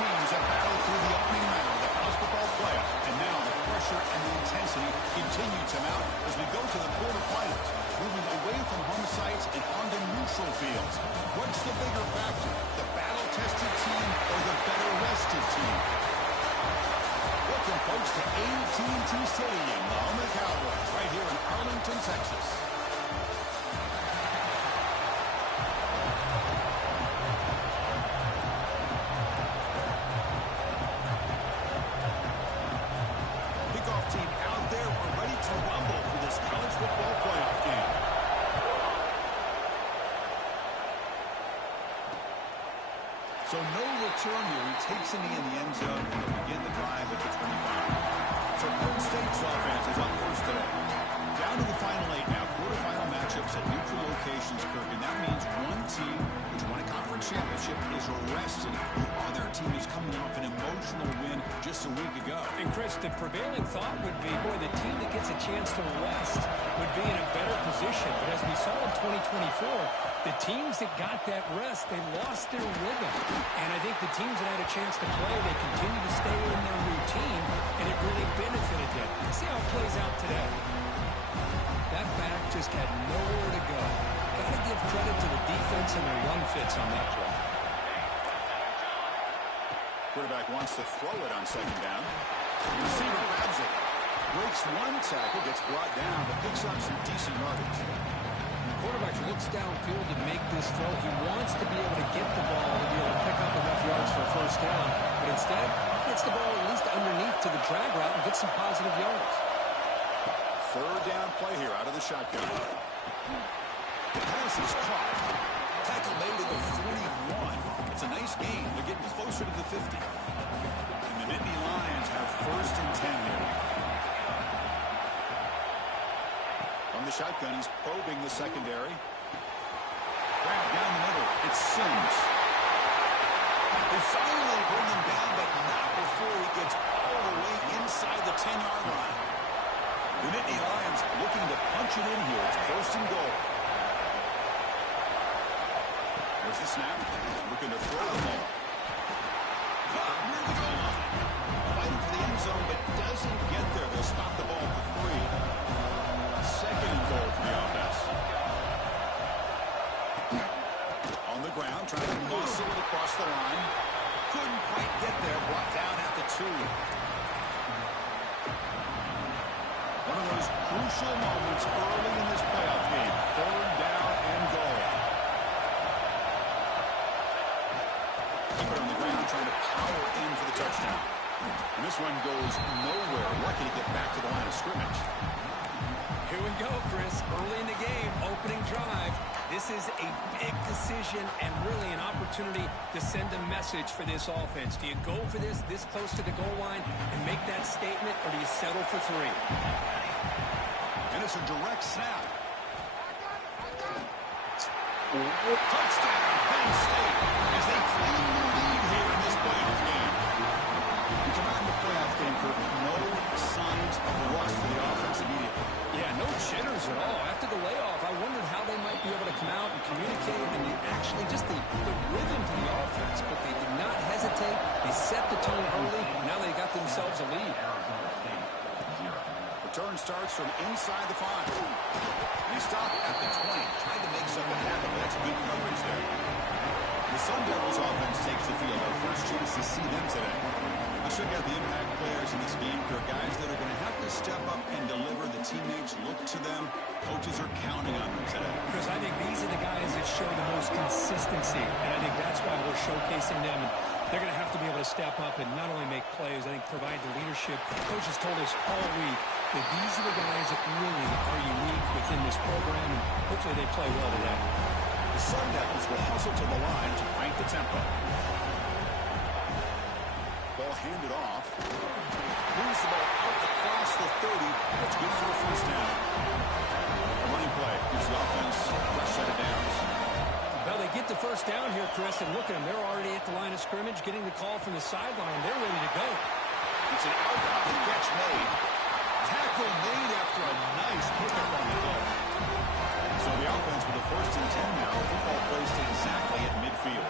teams have battled through the opening round of the college football playoff, and now the pressure and the intensity continue to mount as we go to the quarterfinals, moving away from home sites and onto neutral fields. What's the bigger factor, the battle-tested team or the better-rested team? Welcome, folks, to AT&T Stadium, the home of the Cowboys, right here in Arlington, Texas. Kickoff team out there. We're ready to rumble for this college football playoff game. So no return here. He takes it in the end zone and will begin the drive at the 25. So Penn State's offense is up first today. Down to the final 8 now. Quarterfinal matchups at neutral locations, Kirk. And that means one team which won a conference championship is rested. Other team is coming off an emotional win just a week ago. And Chris, the prevailing thought would be, boy, the team that gets a chance to rest would be in a better position. But as we saw in 2024, the teams that got that rest, they lost their rhythm. And I think the teams that had a chance to play, they continue to stay in their routine, and it really benefited them. Let's see how it plays out today. That back just had nowhere to go. Got to give credit to the defense and their run fits on that play. Quarterback wants to throw it on second down. Receiver grabs it. Breaks one tackle, gets brought down, but picks up some decent yardage. The quarterback looks downfield to make this throw. He wants to be able to get the ball to be able to pick up enough yards for a first down, but instead gets the ball at least underneath to the drag route and gets some positive yards. Third down play here out of the shotgun. The pass is caught. Tackle made at the 41. It's a nice gain. They're getting closer to the 50. And the Nittany Lions have first and 10 here. From the shotgun, he's probing the secondary. Grab down the middle. It's Sims. They finally bring him down, but not before he gets all the way inside the 10-yard line. The Nittany Lions looking to punch it in here. It's first and goal. There's the snap. Looking to throw the ball. Caught near the goal line. Fighting for the end zone, but doesn't get there. They'll stop the ball for 3. Second and goal for the offense. On the ground, trying to muscle it across the line. Couldn't quite get there. Brought down at the 2. One of those crucial moments early in this playoff game. Third down and goal. Keep it on the ground, trying to power in for the touchdown. And this one goes nowhere. Lucky to get back to the line of scrimmage. Here we go, Chris. Early in the game, opening drive. This is a big decision and really an opportunity to send a message for this offense. Do you go for this close to the goal line and make that statement, or do you settle for 3? And it's a direct snap. Touchdown, Penn State, as they claim the lead here in this playoff game. You come out in the playoff game, Kirk, no signs of rust for the offense immediately. Yeah, no jitters at all. After the layoff, I wondered how they might be able to come out and communicate and actually just the rhythm to the offense. But they did not hesitate. They set the tone early. Now they got themselves a lead. Return starts from inside the 5. He stopped at the 20. Tried to make something happen, but that's good coverage there. The Sun Devils offense takes the field. Our first chance to see them today. Let's check out the impact players in this game, Kirk. Guys that are going to have to step up and deliver. The teammates look to them. Coaches are counting on them today. Because I think these are the guys that show the most consistency, and I think that's why we're showcasing them. And they're going to have to be able to step up and not only make plays, I think provide the leadership. Coaches told us all week that these are the guys that really are unique within this program, and hopefully they play well today. The Sun Devils will hustle to the line to crank the tempo. Ball handed off. Moves the ball out across the 30. That's good for a first down. A running play gives the offense a fresh set of downs. Well, they get the first down here, Chris, and look at them. They're already at the line of scrimmage, getting the call from the sideline. They're ready to go. It's an out-of-the catch made. Tackle made after a nice pickup on the goal. So the offense with a first and 10 now. Football placed exactly at midfield.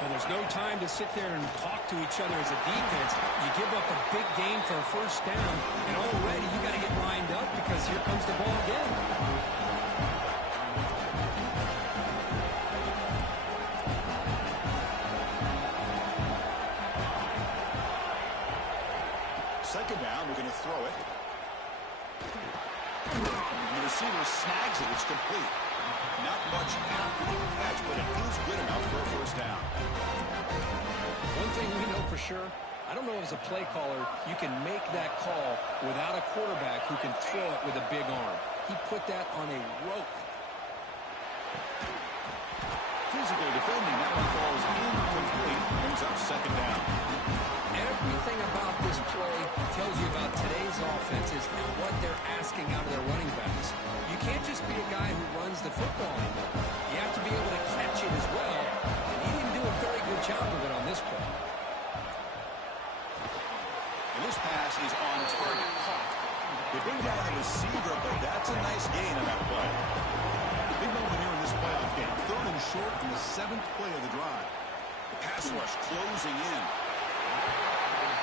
Well, there's no time to sit there and talk to each other as a defense. You give up a big game for a first down, and already you got to get lined up because here comes the ball again. Second down, we're going to throw it. The receiver snags it. It's complete. Not much after the catch, but it is good enough for a first down. One thing we know for sure, I don't know as a play caller, you can make that call without a quarterback who can throw it with a big arm. He put that on a rope. Physical defending. That one falls incomplete. Brings up second down. Everything about this play tells you about today's offenses and what they're asking out of their running backs. You can't just be a guy who runs the football anymore. You have to be able to catch it as well, and he didn't do a very good job of it on this play. And this pass is on target. They bring down the receiver, but that's a nice gain on that play. Big moment here in this playoff game. Third and short in the 7th play of the drive. The pass rush closing in.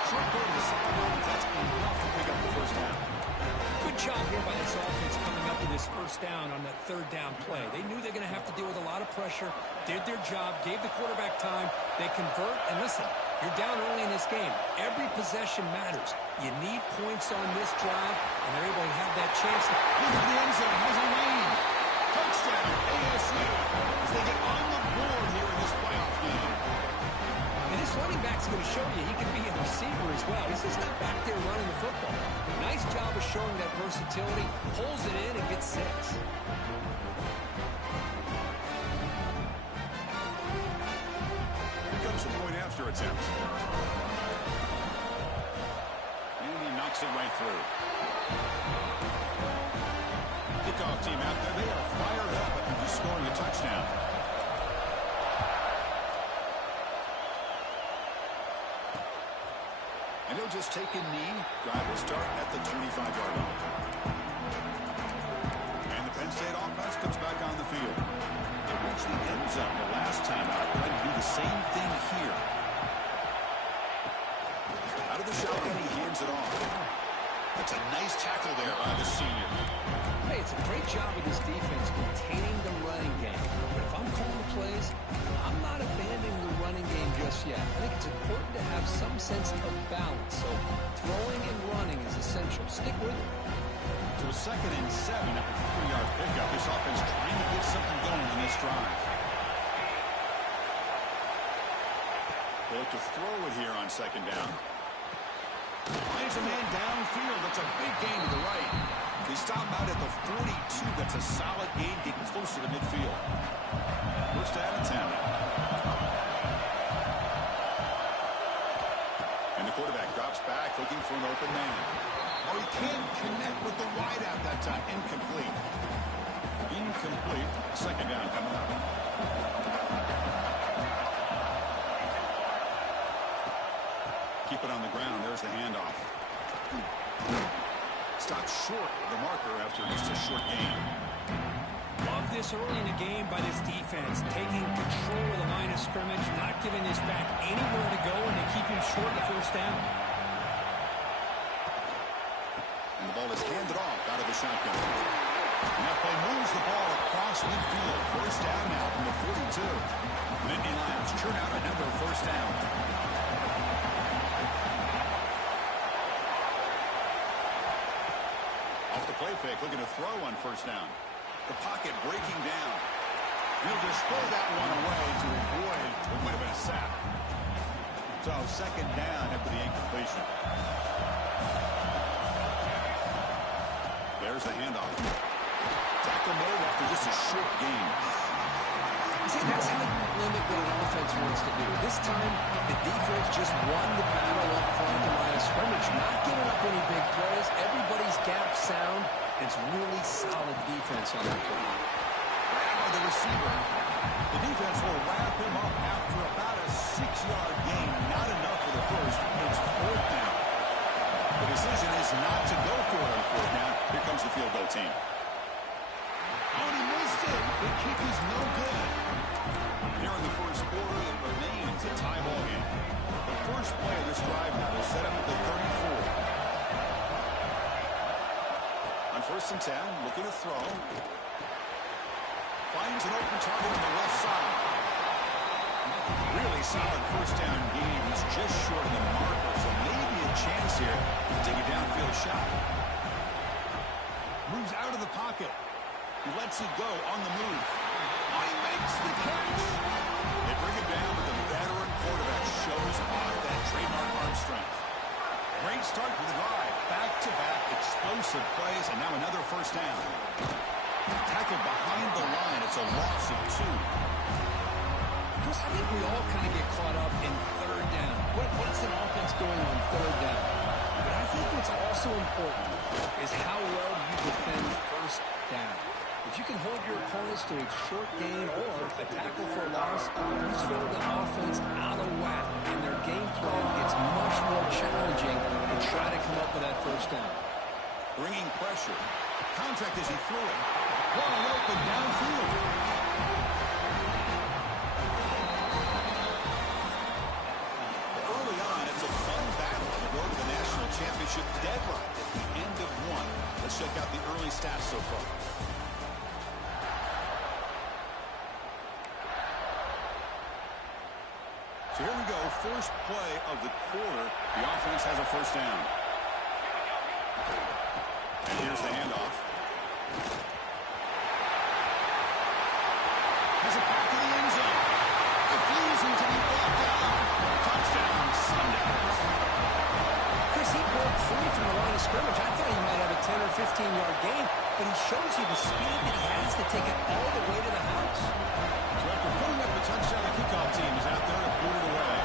Short go to the sideline. That's enough to pick up the first down. Good job here by this offense coming up with this first down on that third down play. They knew they're going to have to deal with a lot of pressure, did their job, gave the quarterback time. They convert, and listen, you're down early in this game. Every possession matters. You need points on this drive, and they're able to have that chance. Into the end zone, has a lane. Touchdown, ASU, as they get on the board here in this playoff game. And this running back's going to show you he can be a receiver as well. He's just not back there running the football. Nice job of showing that versatility. Pulls it in and gets 6. Here comes the point after attempt. And he knocks it right through. Kickoff team out there. They are fired up after just scoring a touchdown. And he'll just take a knee. Drive will start at the 25-yard line. And the Penn State offense comes back on the field. They reached the end zone the last time out. Trying to do the same thing here. Out of the shotgun, he hands it off. That's a nice tackle there by the senior. Hey, it's a great job of this defense containing the running game. But if I'm calling the plays, I'm not abandoning the running game just yet. I think it's important to have some sense of balance. So throwing and running is essential. Stick with it. So a 2nd and 7 after the 3-yard pickup. This offense trying to get something going on this drive. They look to throw it here on 2nd down. Finds a man downfield. That's a big gain to the right. They stop out at the 42. That's a solid gain, getting closer to midfield. First down and 10. And the quarterback drops back, looking for an open man. Oh, he can't connect with the wideout that time. Incomplete. Incomplete. 2nd down coming up. Keep it on the ground. There's the handoff. Stopped short of the marker after just a short gain. Love this early in the game by this defense, taking control of the line of scrimmage, not giving this back anywhere to go, and they keep him short of the first down. And the ball is handed off out of the shotgun. And that play moves the ball across midfield. First down now from the 42. Nittany Lions churn out another first down. Off the play fake, looking to throw on first down. The pocket breaking down. He'll just throw that one away to avoid what would have been a sack. So 2nd down after the incompletion. There's the handoff. Tackle made after just a short gain. See, that's how you limit what an offense wants to do. This time, the defense just won the battle up front of the line of scrimmage, not giving up any big plays. Everybody's gap sound. It's really solid defense on that play. Grab by the receiver. The defense will wrap him up after about a 6-yard gain. Not enough for the first. It's 4th down. The decision is not to go for it on 4th down. Here comes the field goal team. Oh, he missed it. The kick is no good. Here in the first quarter, it remains a tie drive now will set up at the 34. On 1st and 10, looking to throw. Finds an open target on the left side. Really solid first down game. He's just short of the marker, so maybe a chance here to take a downfield shot. Moves out of the pocket. He lets it go on the move. Oh, he makes the catch. They bring him down, but the veteran quarterback shows off that trademark arm strength. Great start to the drive. Back-to-back explosive plays, and now another first down. Tackled behind the line. It's a loss of 2. Chris, I think we all kind of get caught up in third down. What's an offense doing on third down? But I think what's also important is how well you defend first down. If you can hold your opponents to a short gain or a tackle for a loss, you throw the offense out of whack, and their game plan gets much more challenging to try to come up with that first down. Bringing pressure. Contact as he threw it. Wide open downfield. Early on, it's a fun battle to go to the national championship deadline at the end of 1. Let's check out the early stats so far. So here we go, first play of the quarter. The offense has a first down. And here's the handoff. Has it back to the end zone. Refusing to be brought down. Touchdown, Sundowns. Chris, he broke free from the line of scrimmage. I thought he might have a 10 or 15-yard gain, but he shows you the speed that he has to take it all the way to the house. So after putting up a touchdown, the kickoff team is out there to put it away.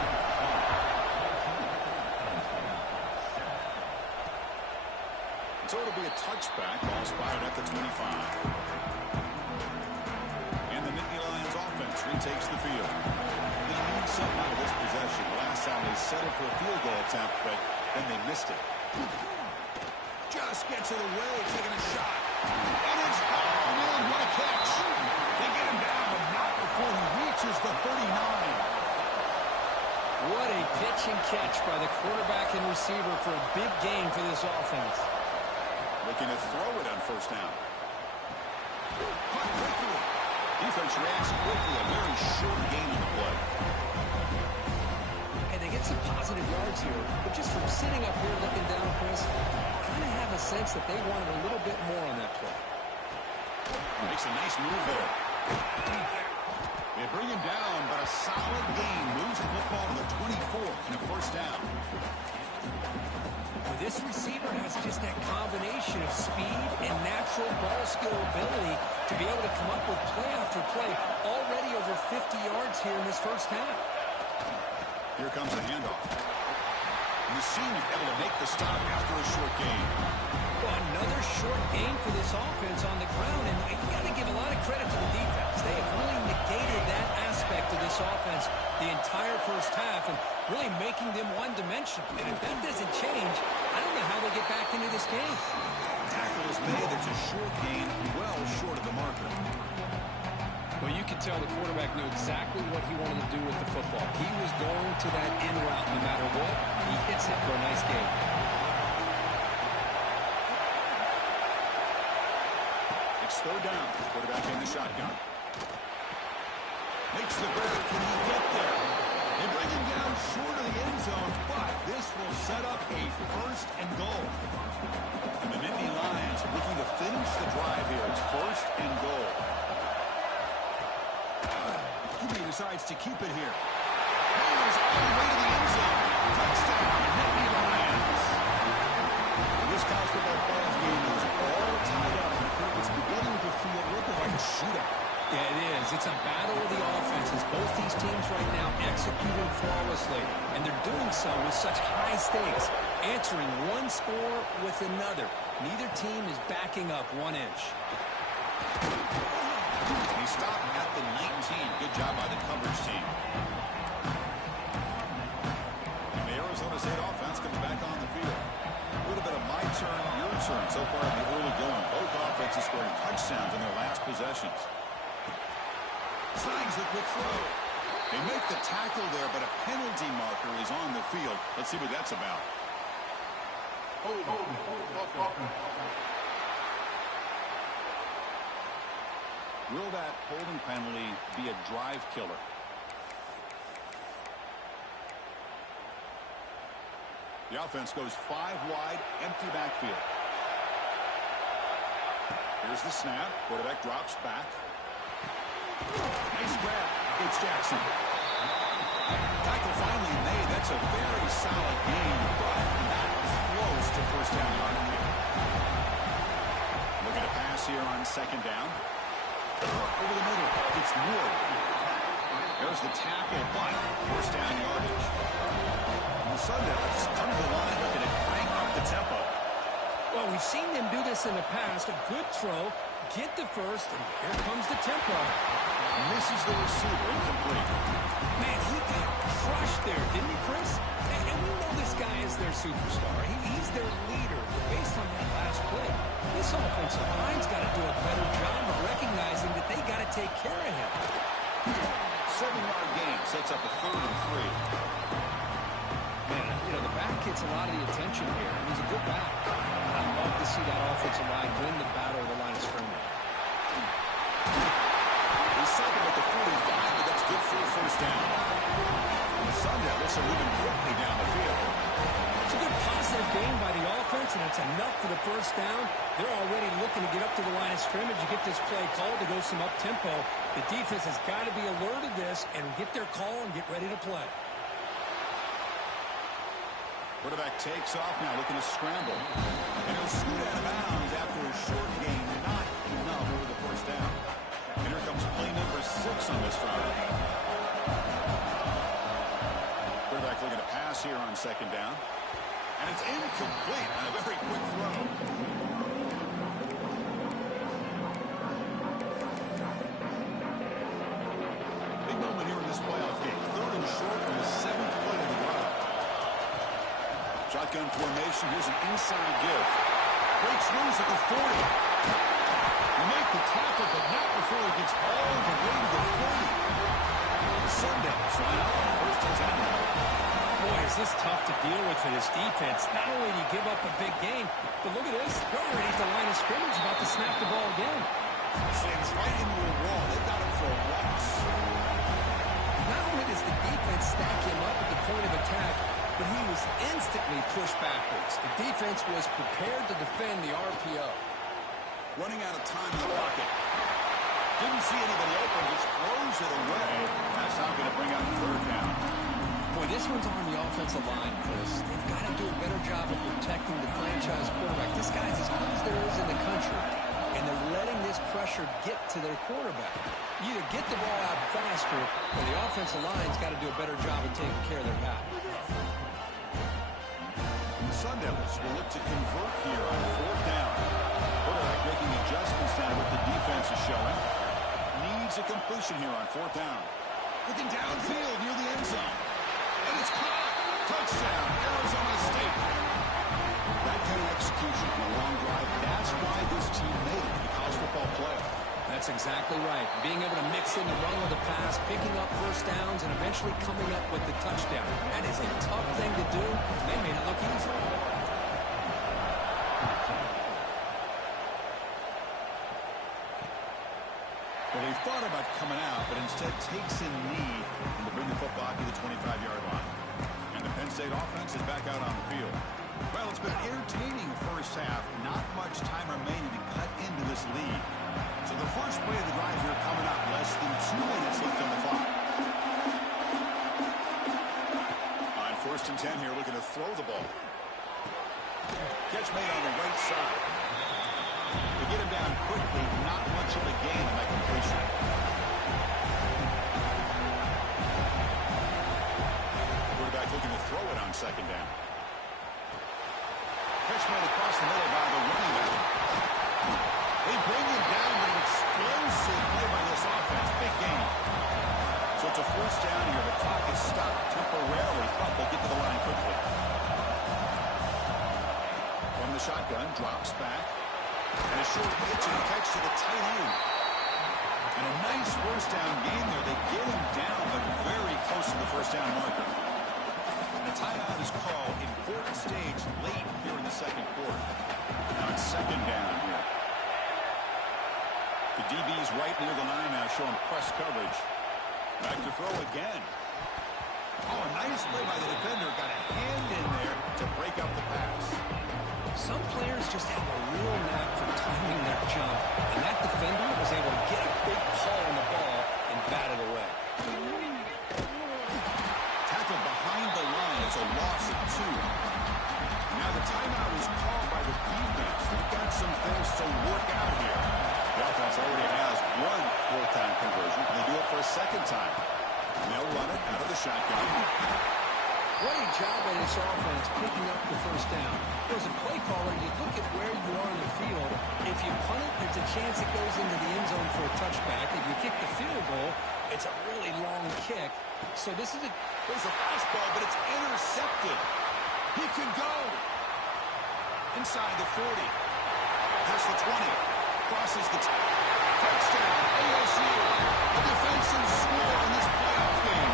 So it'll be a touchback, ball spotted at the 25. And the Nittany Lions offense retakes the field. They need something out of this possession. Last time they settled for a field goal attempt, but then they missed it. Just gets it away, taking a shot. And it's, oh man, what a catch. They get him down, but not before he reaches the 39. What a pitch and catch by the quarterback and receiver for a big gain for this offense. Looking to throw it on first down. Caught quickly. Defense reacts quickly. A very short gain on the play. And they get some positive yards here, but just from sitting up here looking down, Chris, I kind of have a sense that they wanted a little bit more on that play. Makes a nice move there. They bring him down, but a solid gain moves the football to the 24 and a first down. Well, this receiver has just that combination of speed and natural ball skill ability to be able to come up with play after play. Already over 50 yards here in this first half. Here comes the handoff. And the senior able to make the stop after a short gain. Well, another short gain for this offense on the ground, and you got to give a lot of credit to the defense. They have really negated that aspect of this offense the entire first half and really making them one-dimensional. And if that doesn't change, I don't know how they get back into this game. Tackle is made. It's a short gain, well short of the marker. Well, you can tell the quarterback knew exactly what he wanted to do with the football. He was going to that in route no matter what. He hits it for a nice game. It's third down. Quarterback in the shotgun. Makes the break. Can he get there? They bring him down short of the end zone, but this will set up a first and goal. And the Nittany Lions looking to finish the drive here. It's first and goal. He decides to keep it here. Fires all the way to the end zone. Touchdown, Nittany Lions. This college football playoff game is all tied up. It's beginning to feel a little like a shootout. Yeah, it is. It's a battle of the offenses. Both these teams right now executing flawlessly, and they're doing so with such high stakes, answering one score with another. Neither team is backing up 1 inch. He stopped at the 19. Good job by the coverage team. And the Arizona State offense comes back on the field. A little bit of my turn, your turn so far in the early going. Both offenses scoring touchdowns in their last possessions. Slides the quick throw. They make the tackle there, but a penalty marker is on the field. Let's see what that's about. Will that holding penalty be a drive killer? The offense goes 5 wide, empty backfield. Here's the snap. Quarterback drops back. Nice grab. It's Jackson. Tackle finally made. That's a very solid game, but not close to first down yardage. Looking to pass here on second down. Over the middle. It's Moore. There's the tackle, but first down yardage. And the Sun Devils come to the line looking to crank up the tempo. Well, we've seen them do this in the past. A good throw, get the first, and here comes the tempo. Misses the receiver, incomplete. Man, he got crushed there, didn't he, Chris? And we know this guy is their superstar. He's their leader. But based on that last play, this offensive line's got to do a better job of recognizing that they got to take care of him. 7-yard gain sets up a 3rd and 3. Man, you know, the back gets a lot of the attention here. He's a good back. I'd love to see that offensive line win the battle of the line of scrimmage. He's second at the 45, but that's good for a first down. And the Sun Devils are moving quickly down the field. It's a good positive game by the offense, and it's enough for the first down. They're already looking to get up to the line of scrimmage. You get this play called to go some up-tempo. The defense has got to be alert of this and get their call and get ready to play. Quarterback takes off now, looking to scramble. And he'll scoot out of bounds after a short gain. Not enough over the first down. And here comes play number 6 on this drive. Quarterback looking to pass here on second down. And it's incomplete on a very quick throw. Big moment here in this playoff game. 3rd and short on the 7th play of the drive. Shotgun formation. Here's an inside give. Breaks loose at the 40. You make the tackle, but not before he gets all the way to the 40. The Sun Devils line up on 1st and 10. Boy, is this tough to deal with for this defense. Not only do you give up a big game, but look at this. They're already at the line of scrimmage about to snap the ball again. Slams right into a wall. They've got him for a loss. Not only does the defense stack him up at the point of attack, but he was instantly pushed backwards. The defense was prepared to defend the RPO. Running out of time in the pocket. Didn't see anybody open, just throws it away. That's not going to bring up 3rd down. Boy, this one's on the offensive line, Chris. They've got to do a better job of protecting the franchise quarterback. This guy's as good as there is in the country, and they're letting this pressure get to their quarterback. You either get the ball out faster, or the offensive line's got to do a better job of taking care of their guy. The Sun Devils will look to convert here on 4th down. Quarterback making adjustments now what the defense is showing. Needs a completion here on 4th down. Looking downfield near the end zone. And it's caught. Touchdown, Arizona State. That kind of execution in a long drive, that's why this team made it in the college football playoff. That's exactly right. Being able to mix in the run with the pass, picking up first downs, and eventually coming up with the touchdown. That is a tough thing to do. They made it look easy. Well, he thought about coming out, but instead takes in knee and will bring the football to the 25-yard line. And the Penn State offense is back out on the field. Well, it's been an entertaining first half. Not much time remaining to cut into this lead. So the first play of the drive here coming up. Less than 2 minutes left on the clock. On 1st and 10 here, looking to throw the ball. Catch made on the right side. They get him down quickly. Not much of a gain on that completion. Quarterback looking to throw it on second down. Catch made across the middle by the running back. They bring him down with an explosive play by this offense. Big game. So it's a 1st down here. The clock is stopped temporarily, but they'll get to the line quickly. From the shotgun, drops back. And a short pitch and a catch to the tight end. And a nice 1st down game there. They get him down, but very close press coverage. Back to throw again. Oh, a nice play by the defender. Got a hand in there to break up the pass. Some players just have a real knack for timing their jump, and that defender was able to get a big pull on the ball and bat it away. Tackled behind the line. It's a loss of 2. Now the timeout is called by the defense. They've got some things to work out here. The offense already has one fourth-down conversion. They do it for a second time. And they'll run it out of the shotgun. Great job by this offense picking up the first down. As a play caller, you look at where you are on the field. If you punt it, there's a chance it goes into the end zone for a touchback. If you kick the field goal, it's a really long kick. So this is There's a fastball, but it's intercepted. He can go. Inside the 40. Past the 20. Crosses the touchdown. ASU. A defensive score in this playoff game.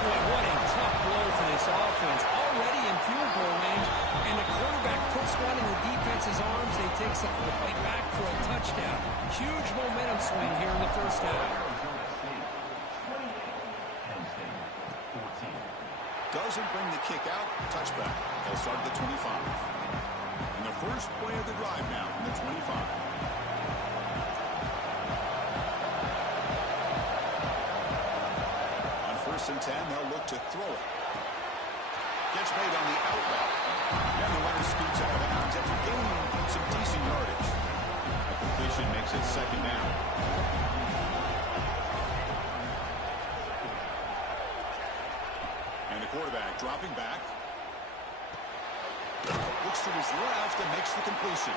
Boy, what a tough blow for this offense. Already in field goal range, and the quarterback puts one in the defense's arms. They take some of the play back for a touchdown. Huge momentum swing here in the first half. Doesn't bring the kick out. Touchback. They'll start at the 25. And the first play of the drive now from the 25. On 1st and 10, they'll look to throw it. Gets made on the outlet. And the runner scoots out of bounds after gaining some decent yardage. The completion makes it 2nd down. Quarterback dropping back. Looks to his left and makes the completion.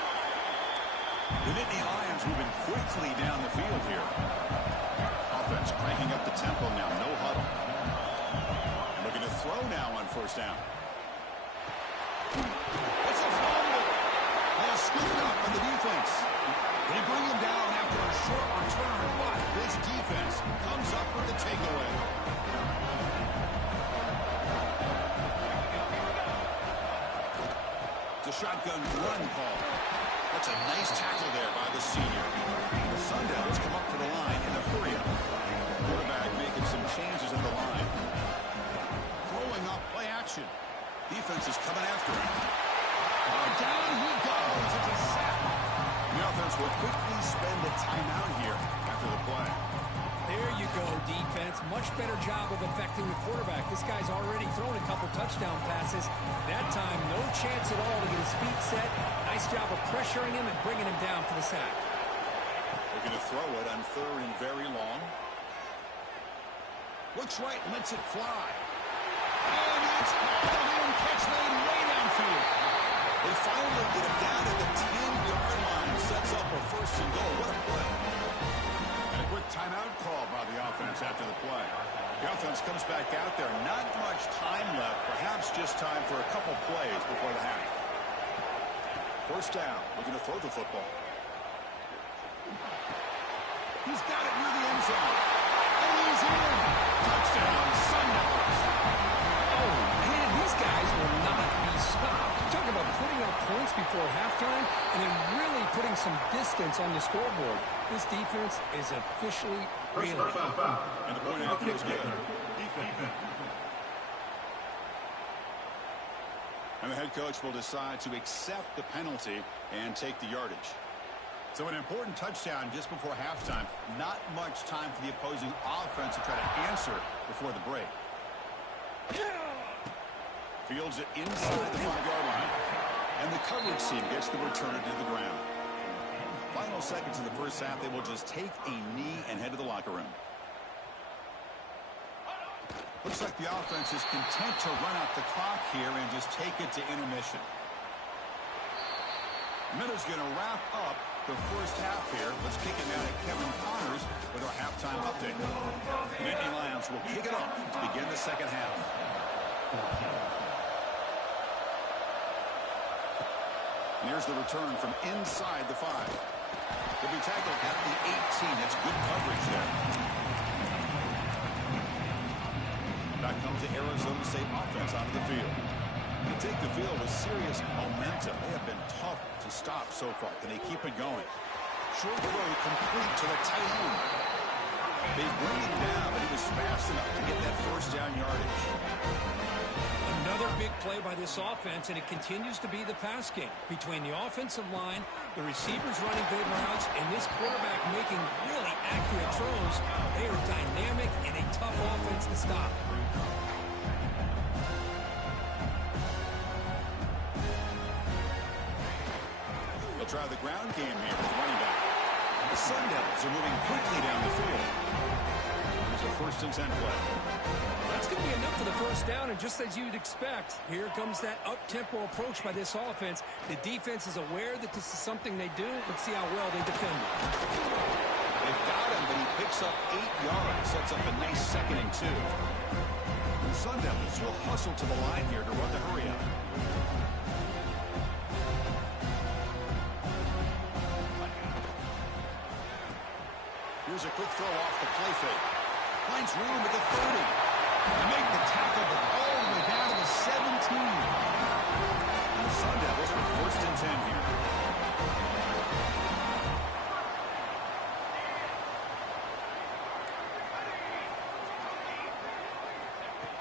The Nittany Lions moving quickly down the field here. Offense cranking up the tempo now. No huddle. And looking to throw now on 1st down. It's a fumble. They'll scoop it up on the defense. They bring him down after a short return, but this defense comes up with the takeaway. Shotgun run call. That's a nice tackle there by the senior. The Sundowns come up to the line in a hurry-up. Quarterback making some changes at the line. Throwing up play action. Defense is coming after him. Down he goes. It's a sack. The offense will quickly spend a timeout here after the play. There you go, defense. Much better job of affecting the quarterback. This guy's already thrown a couple touchdown passes. That time, no chance at all to get his feet set. Nice job of pressuring him and bringing him down for the sack. They're going to throw it on 3rd and very long. Looks right, lets it fly. And it's the hand catch made way downfield. They finally get him down at the 10-yard line. Sets up a 1st and goal. What a play. Quick timeout call by the offense after the play. The offense comes back out there. Not much time left. Perhaps just time for a couple plays before the half. 1st down. Looking to throw the football. He's got it near the end zone. And he's in. Touchdown, Sundowns. Oh, man, these guys will not be stopped. Talk about putting up points before halftime and then really putting some distance on the scoreboard. This defense is officially reeling. And the point after is good. And the head coach will decide to accept the penalty and take the yardage. So an important touchdown just before halftime. Not much time for the opposing offense to try to answer before the break. Fields it inside the 5-yard line. And the coverage team gets the returner to the ground. Final seconds of the first half, they will just take a knee and head to the locker room. Looks like the offense is content to run out the clock here and just take it to intermission. Miller's going to wrap up the first half here. Let's kick it now to Kevin Connors with our halftime update. The Nittany Lions will kick it off to begin the second half. And here's the return from inside the 5. He'll be tackled at the 18. That's good coverage there. Back comes the Arizona State offense out of the field. They take the field with serious momentum. They have been tough to stop so far. Can they keep it going? Short throw complete to the tight end. They bring him down, but he was fast enough to get that first down yardage. Another big play by this offense, and it continues to be the pass game. Between the offensive line, the receivers running good routes, and this quarterback making really accurate throws, they are dynamic and a tough offense to stop. They'll try the ground game here with running back. The Sun Devils are moving quickly down the field. There's a 1st and 10 play. That's going to be enough for the first down, and just as you'd expect, here comes that up-tempo approach by this offense. The defense is aware that this is something they do. Let's see how well they defend it. They've got him, but he picks up 8 yards. Sets up a nice 2nd and 2. The Sun Devils will hustle to the line here to run the hurry up. Here's a quick throw off the play fake. Finds room at the 30. To make the tackle, but all the way down to the 17. And the Sun Devils with 1st and 10 here.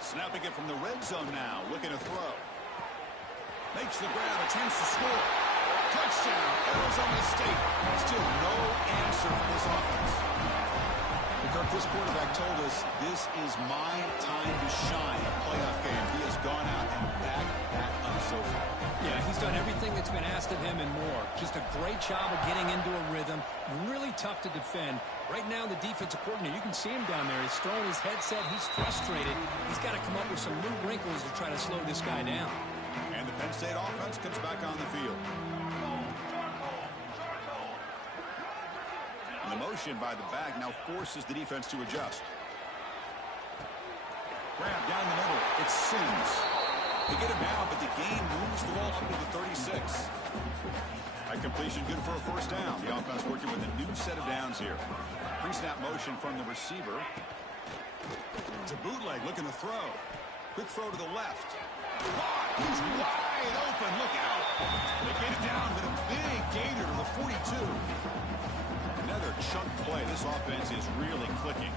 Snapping it from the red zone now. Looking to throw. Makes the grab. A chance to score. Touchdown. Arizona State. Still no answer for this offense. Kirk, this quarterback told us this is my time to shine. A playoff game. He has gone out and backed that up so far. Yeah, he's done everything that's been asked of him and more. Just a great job of getting into a rhythm. Really tough to defend. Right now, the defensive coordinator, you can see him down there. He's throwing his headset. He's frustrated. He's got to come up with some new wrinkles to try to slow this guy down. And the Penn State offense comes back on the field. The motion by the back now forces the defense to adjust. Grab down the middle. It's Sims. They get him now, but the game moves the ball up to the 36. That completion good for a 1st down. The offense working with a new set of downs here. Pre-snap motion from the receiver. To bootleg, looking to throw. Quick throw to the left. He's wide open. Look out. They get it down, but a big gainer to the 42. Another chunk play. This offense is really clicking.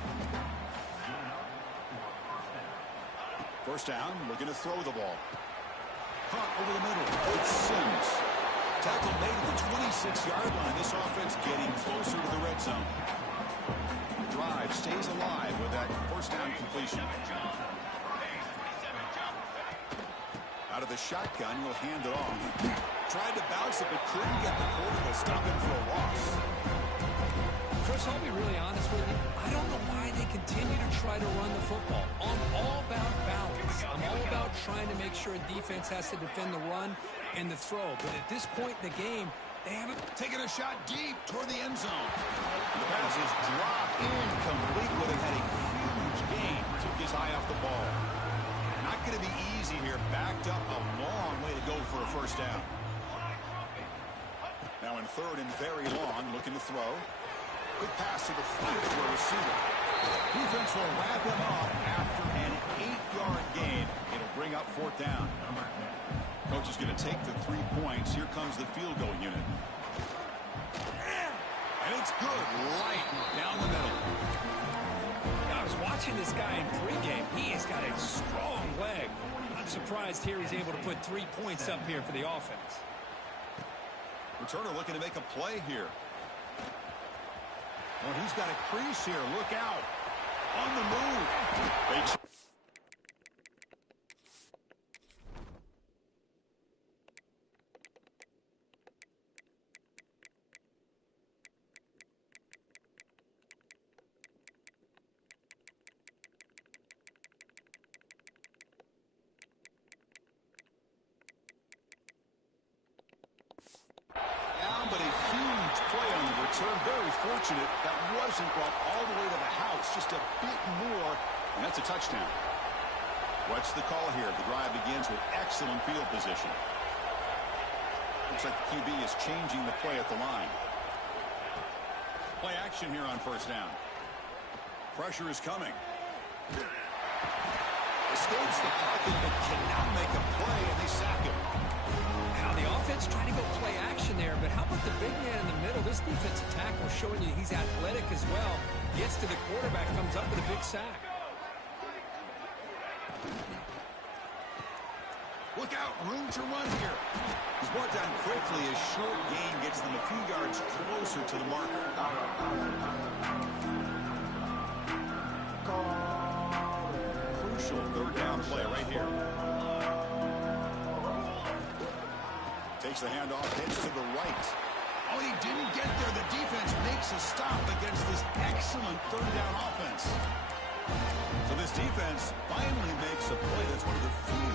1st down, looking to throw the ball. Caught over the middle. It's Sims. Tackle made at the 26-yard line. This offense getting closer to the red zone. The drive stays alive with that 1st down completion. Out of the shotgun, he'll hand it off. Tried to bounce it, but couldn't get the quarterback to stop him for a loss. Chris, I'll be really honest with you. I don't know why they continue to try to run the football. I'm all about balance. I'm all about trying to make sure a defense has to defend the run and the throw. But at this point in the game, they haven't taken a shot deep toward the end zone. The pass is dropped incomplete, but it had a huge gain. Took his eye off the ball. Not going to be easy here. Backed up a long way to go for a 1st down. Now in 3rd and very long, looking to throw. Good pass to the flank to a receiver. Defense will wrap him up after an 8-yard gain. It'll bring up 4th down. Coach is going to take the 3 points. Here comes the field goal unit. And it's good. Right down the middle. I was watching this guy in pregame. He has got a strong leg. I'm surprised here he's able to put 3 points up here for the offense. Returner looking to make a play here. Well, he's got a crease here. Look out. On the move. But a huge play on the return. Very fortunate that wasn't brought all the way to the house. Just a bit more, and that's a touchdown. What's the call here? The drive begins with excellent field position. Looks like the QB is changing the play at the line. Play action here on 1st down. Pressure is coming. Escapes the pocket but cannot make a play, and they sack him. Now the offense trying to go play action there, but how about the big man in the middle? This defensive tackle showing you he's athletic as well. Gets to the quarterback, comes up with a big sack. Look out, room to run here. He's brought down quickly. His short gain gets them a few yards closer to the marker. Crucial third down play right here. Takes the handoff, hits to the right. Oh, he didn't get there. The defense makes a stop against this excellent third down offense. So this defense finally makes a play that's one of the few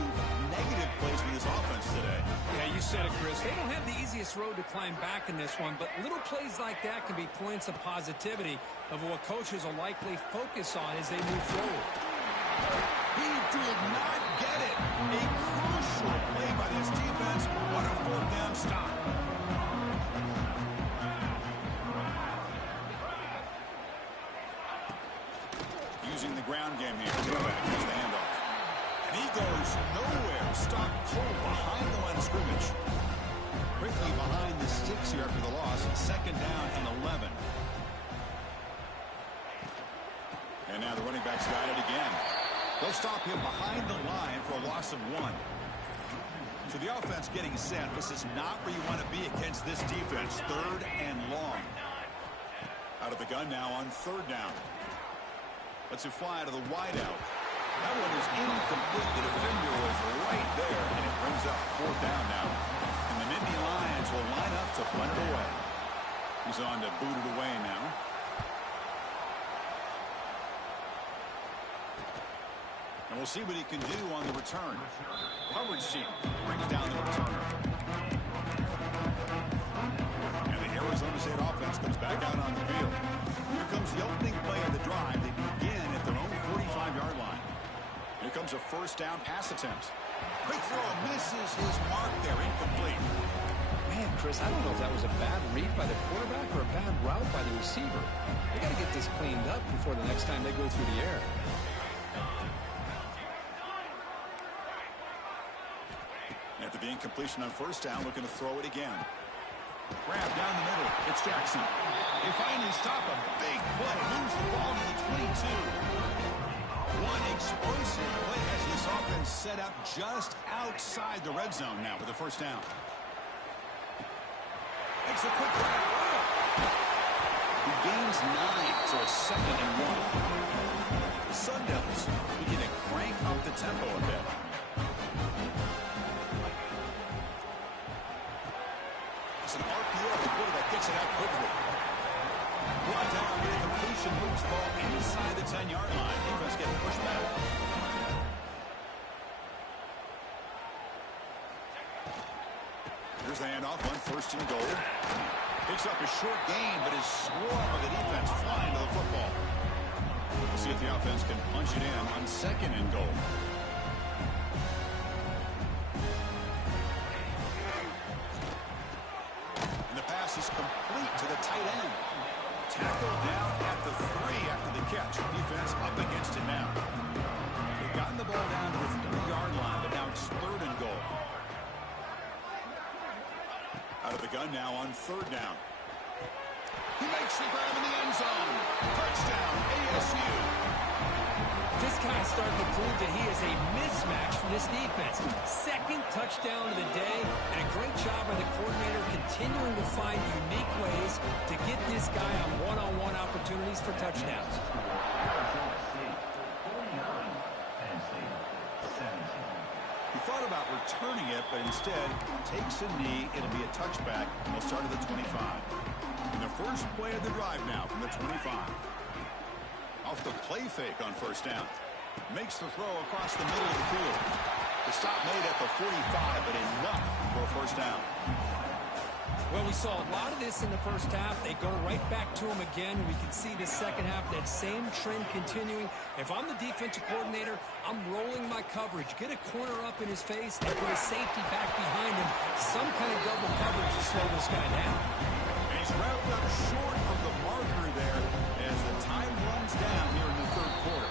negative plays for this offense today. Yeah, you said it, Chris. They don't have the easiest road to climb back in this one, but little plays like that can be points of positivity of what coaches will likely focus on as they move forward. He did not get it. A crucial play by this defense. What a fourth down stop. Using the ground game here. Quarterback has the handoff. And he goes nowhere. Stop cold behind the line of scrimmage. Quickly behind the sticks here after the loss. Second down and 11. And now the running back's got it again. They'll stop him behind the line for a loss of 1. So the offense getting set. This is not where you want to be against this defense. Third and long. Out of the gun now on third down. Let's it fly to the wideout. That one is incomplete. The defender was right there, and it brings up fourth down now. And the Nittany Lions will line up to punt it away. He's on to boot it away now. And we'll see what he can do on the return. Coverage team brings down the returner. And the Arizona State offense comes back out on the field. Here comes the opening play of the drive. They begin at their own 45-yard line. Here comes a first down pass attempt. Quick throw, misses his mark there, incomplete. Man, Chris, I don't know if that was a bad read by the quarterback or a bad route by the receiver. They got to get this cleaned up before the next time they go through the air. After the incompletion on first down, looking to throw it again. Grab down the middle. It's Jackson. They finally stop a big play. Moves the ball to the 22. One explosive play as this offense set up just outside the red zone now with the first down. Makes a quick grab. He gains 9, so it's second and 1. The Sun Devils begin to crank up the tempo a bit. It's an RPO. The quarterback gets it out quickly. Brought down with a completion, moves the ball inside the 10-yard line. Defense getting pushed back. Here's the handoff on first and goal. Picks up a short gain, but is swarmed by the defense flying to the football. We'll see if the offense can punch it in on second and goal. And the pass is complete to the tight end. Tackled down at the 3 after the catch. Defense up against it now. They've gotten the ball down to the 3-yard line, but now it's third and goal. Out of the gun now on third down. He makes the grab in the end zone. Touchdown, ASU. This guy's starting to prove that he is a mismatch for this defense. Second touchdown of the day, and a great job by the coordinator continuing to find unique ways to get this guy on one-on-one opportunities for touchdowns. He thought about returning it, but instead takes a knee. It'll be a touchback, and they'll start at the 25. And the first play of the drive now from the 25. Off the play fake on first down. Makes the throw across the middle of the field. The stop made at the 45, but enough for a first down. Well, we saw a lot of this in the first half. They go right back to him again. We can see the second half, that same trend continuing. If I'm the defensive coordinator, I'm rolling my coverage. Get a corner up in his face and put a safety back behind him. Some kind of double coverage to slow this guy down. And he's wrapped up short of the marker there as the time runs down here in the third quarter.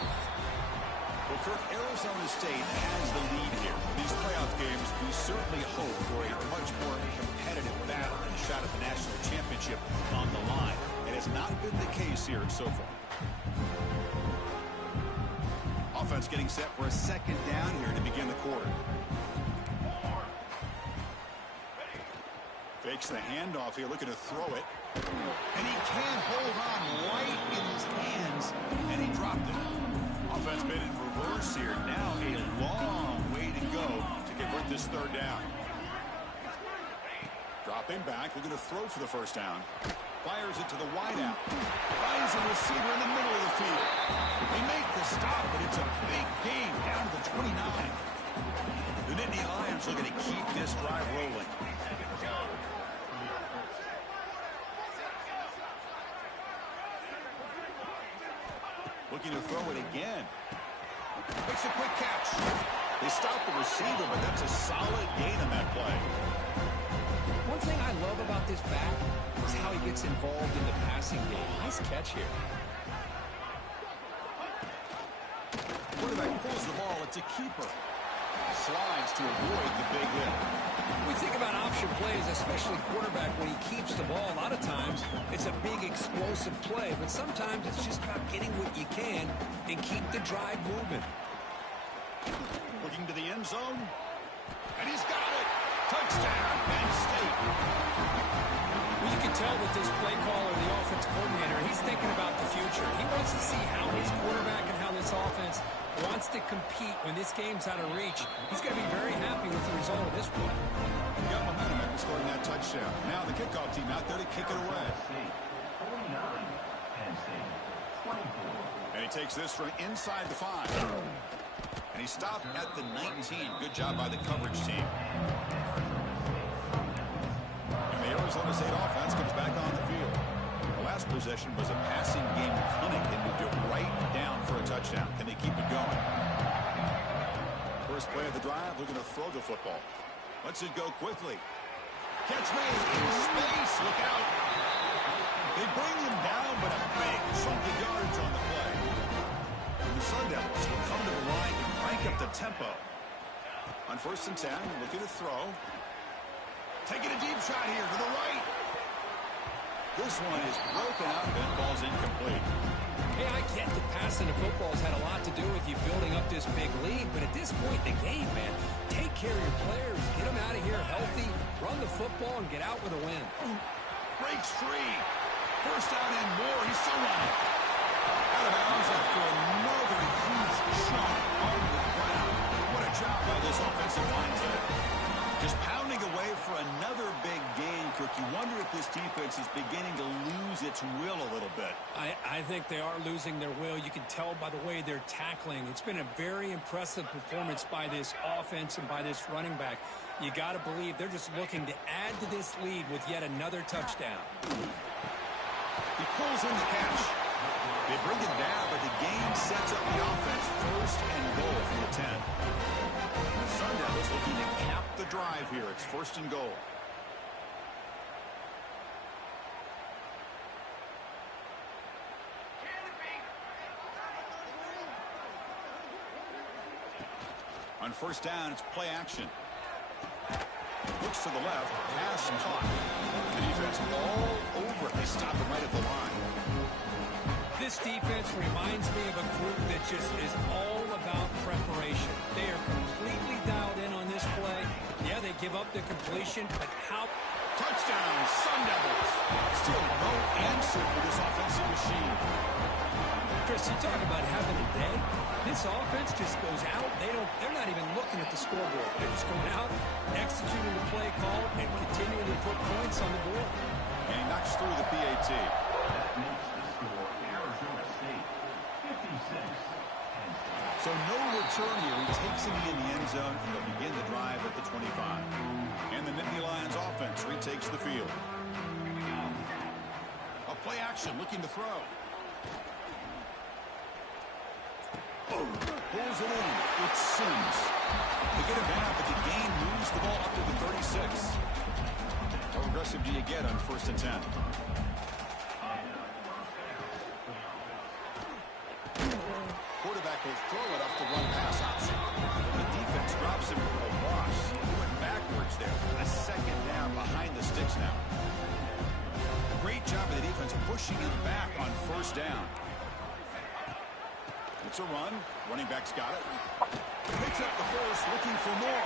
Well, Kirk, Arizona State has the lead here. These playoff games, we certainly hope for a much more competitive battle and a shot at the national championship on the line. It has not been the case here so far. Offense getting set for a second down here to begin the quarter. Fakes the handoff here, looking to throw it. And he can't hold on right in his hands, and he dropped it. Offense been in reverse here. Now a long way to go to convert this third down. Dropping back, looking to throw for the first down. Fires it to the wideout. Finds a receiver in the middle of the field. They make the stop, but it's a big gain down to the 29. The Natty Lions looking to keep this drive rolling. Looking to throw it again. Makes a quick catch. They stop the receiver, but that's a solid gain on that play. One thing I love about this back is how he gets involved in the passing game. Nice catch here. Quarterback pulls the ball. It's a keeper. Slides to avoid the big hit. We think about option plays, especially quarterback, when he keeps the ball. A lot of times, it's a big explosive play, but sometimes it's just about getting what you can and keep the drive moving. Looking to the end zone. And he's got it. Touchdown, Penn State. Well, you can tell with this play caller, the offense coordinator, he's thinking about the future. He wants to see how his quarterback and how this offense wants to compete when this game's out of reach. He's going to be very happy with the result of this play. He got momentum after scoring that touchdown. Now the kickoff team out there to kick it away. And he takes this from inside the 5. And he stopped at the 19. Good job by the coverage team. And the Arizona State offense comes back on the field. The last possession was a passing game clinic. They moved it right down for a touchdown. Can they keep it going? First play of the drive, looking to throw the football. Lets it go quickly. Catch made in space. Look out. They bring him down, but a big chunk of yards on the play. And the Sun Devils will come to the line and crank up the tempo. On 1st and 10, looking to throw. Taking a deep shot here to the right. This one is broken out and falls incomplete. Hey, I get that passing the football has had a lot to do with you building up this big lead, but at this point in the game, man, take care of your players, get them out of here healthy, run the football, and get out with a win. Breaks free. First down and more. He's still running. Out of bounds after another huge chunk on the ground. What a job by this offensive line today. Just pounding away for another big gain, Cook. You wonder if this defense is beginning to lose its will a little bit. I think they are losing their will. You can tell by the way they're tackling. It's been a very impressive performance by this offense and by this running back. You got to believe they're just looking to add to this lead with yet another touchdown. He pulls in the catch. They bring it down, but the gain sets up the offense. 1st and goal from the 10. The Sun Devils looking to cap the drive here. It's 1st and goal. On 1st down, it's play action. Looks to the left. Pass caught. The defense all over it. They stop it right at the line. This defense reminds me of a group that just is all about preparation. They are completely dialed in on this play. Yeah, they give up the completion, but how... Touchdown, Sun Devils. Still no answer for this offensive machine. Chris, you talk about having a day. This offense just goes out. They're not even looking at the scoreboard. They're just going out, executing the play call, and continuing to put points on the board. And he knocks through the PAT. So no return here. He takes it in the end zone, and they'll begin the drive at the 25. And the Natty Lions offense retakes the field. A play action, looking to throw. Pulls it in. It's Sims. They get it back, but the gain moves the ball up to the 36. How aggressive do you get on 1st and 10? Quarterback will throw it off the run pass option. pushing him back on first down. It's a run. Running back's got it. Picks up the first, looking for more.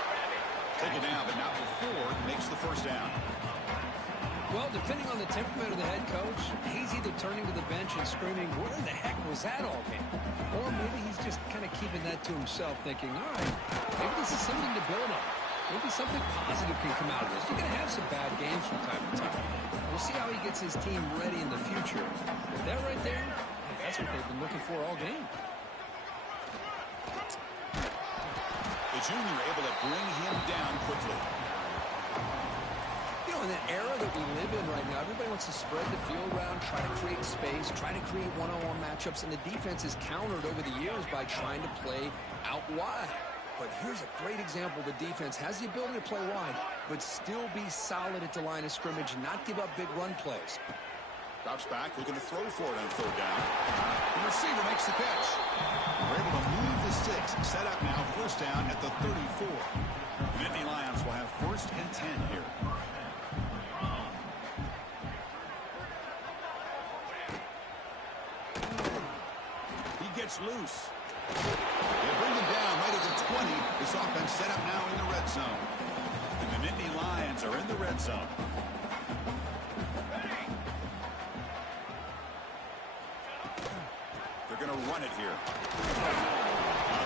Take it down, but not before he makes the first down. Well, depending on the temperament of the head coach, he's either turning to the bench and screaming, where the heck was that all game? Or maybe he's just kind of keeping that to himself, thinking, all right, maybe this is something to build on. Maybe something positive can come out of this. You're going to have some bad games from time to time. We'll see how he gets his team ready in the future. But that right there, that's what they've been looking for all game. The junior able to bring him down quickly. You know, in that era that we live in right now, everybody wants to spread the field around, try to create space, try to create one-on-one matchups, and the defense is countered over the years by trying to play out wide. But here's a great example. The defense has the ability to play wide, but still be solid at the line of scrimmage and not give up big run plays. Drops back, looking to throw for it on third down. The receiver makes the catch. We're able to move the sticks. Set up now, first down at the 34. Nittany Lions will have first and 10 here. He gets loose. They bring him down right at the 20. This offense set up now in the red zone. And the Nittany Lions are in the red zone. They're going to run it here.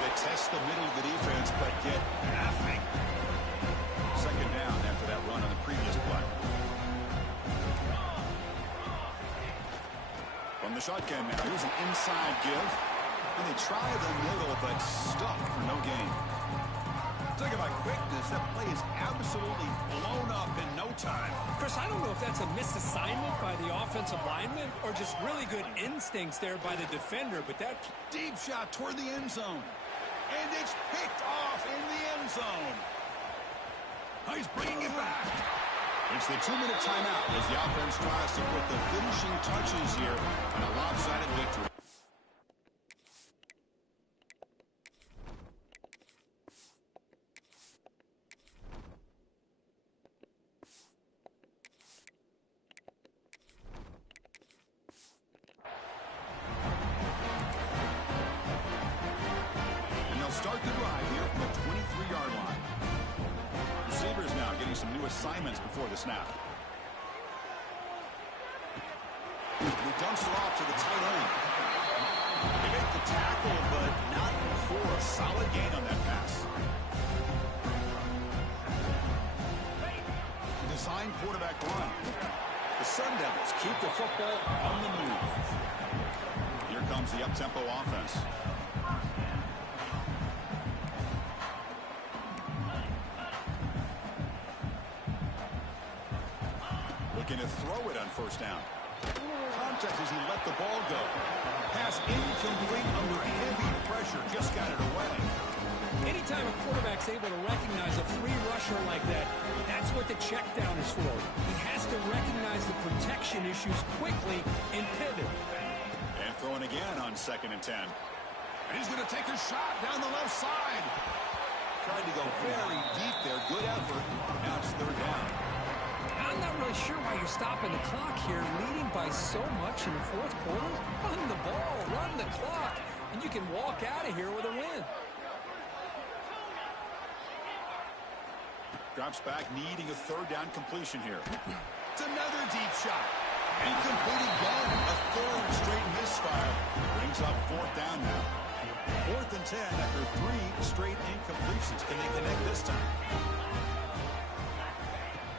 They test the middle of the defense, but get nothing. Second down after that run on the previous play. From the shotgun now, here's an inside give. And they try the middle, but stuffed for no gain. Talk about quickness. That play is absolutely blown up in no time. Chris, I don't know if that's a misassignment by the offensive lineman or just really good instincts there by the defender, but that Deep shot toward the end zone. And it's picked off in the end zone. He's bringing it back. It's the 2-minute timeout as the offense tries to put the finishing touches here on a lopsided victory. Start the drive here from the 23-yard line. Receivers now getting some new assignments before the snap. He dumps it off to the tight end. They make the tackle, but not before a solid gain on that pass. Design quarterback run. The Sun Devils keep the football on the move. Here comes the up-tempo offense. Looking to throw it on first down. Contact as he let the ball go. Pass incomplete under heavy pressure. Just got it away. Anytime a quarterback's able to recognize a free rusher like that, that's what the check down is for. He has to recognize the protection issues quickly and pivot. And throwing again on 2nd and 10. And he's going to take a shot down the left side. Trying to go very deep there. Good effort. Now it's third down. I'm not really sure why you're stopping the clock here, leading by so much in the fourth quarter. Run the ball, run the clock, and you can walk out of here with a win. Drops back, needing a third down completion here. It's another deep shot. Incomplete again. A third straight misfire. Brings up fourth down now. 4th and 10 after 3 straight incompletions. Can they connect this time?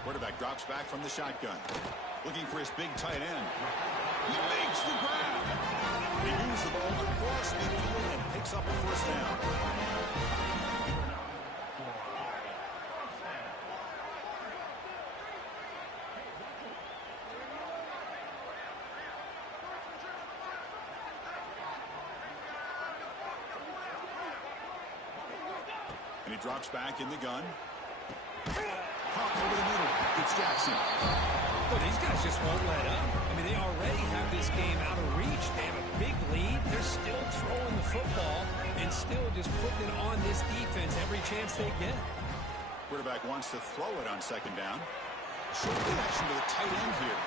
Quarterback drops back from the shotgun. Looking for his big tight end. He makes the grab. He moves the ball across midfield and picks up a first down. And he drops back in the gun. Pop over the middle. It's Jackson. Well, these guys just won't let up. I mean, they already have this game out of reach. They have a big lead. They're still throwing the football and still just putting it on this defense every chance they get. Quarterback wants to throw it on 2nd down. Short connection to the tight end here.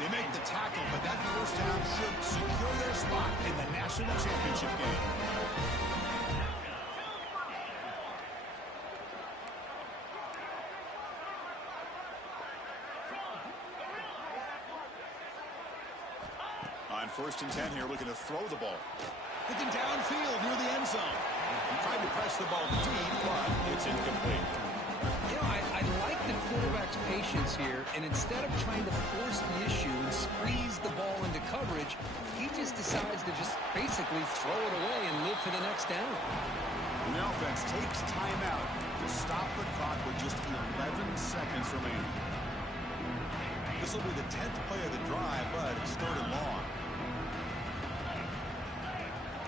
They make the tackle, but that first down should secure their spot in the national championship game. On 1st and 10 here, looking to throw the ball. Looking downfield near the end zone. He tried to press the ball deep, but it's incomplete. You know, I like the quarterback's patience here, and instead of trying to force the issue and squeeze the ball into coverage, he just decides to just basically throw it away and live for the next down. The offense takes timeout to stop the clock with just 11 seconds remaining. This will be the 10th play of the drive, but it's 3rd and long.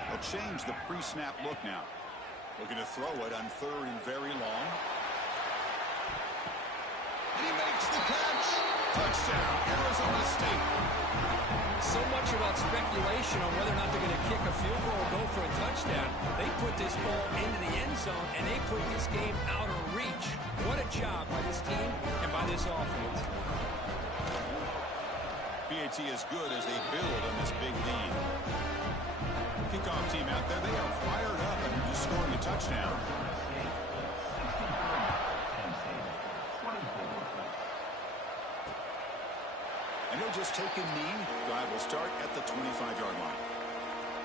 They'll change the pre-snap look now. Looking to throw it on 3rd and very long. And he makes the catch. Touchdown, Arizona State. So much about speculation on whether or not they're going to kick a field goal or go for a touchdown. They put this ball into the end zone, and they put this game out of reach. What a job by this team and by this offense. PAT is good as they build on this big lead. Kickoff team out there, they are fired up and just scoring a touchdown. And he'll just take a knee. Drive will start at the 25-yard line.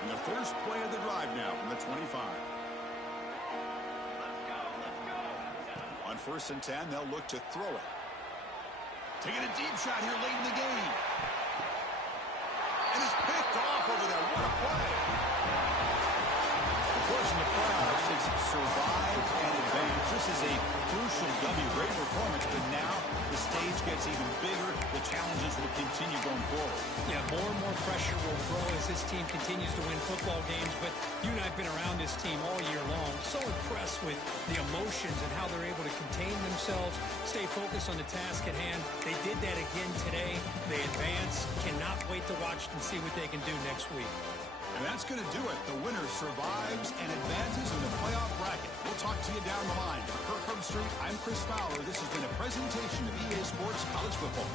And the first play of the drive now from the 25. On 1st and 10, they'll look to throw it. Taking a deep shot here late in the game. And it's picked off over there. What a play. Of course, in the playoffs, it's survive and advance. This is a crucial W. Great performance, but now the stage gets even bigger. The challenges will continue going forward. Yeah, more and more pressure will grow as this team continues to win football games. But you and I have been around this team all year long. So impressed with the emotions and how they're able to contain themselves, stay focused on the task at hand. They did that again today. They advance. Cannot wait to watch and see what they can do next week. And that's going to do it. The winner survives and advances in the playoff bracket. We'll talk to you down the line. For Kirk Herbstreit, I'm Chris Fowler. This has been a presentation of EA Sports College Football.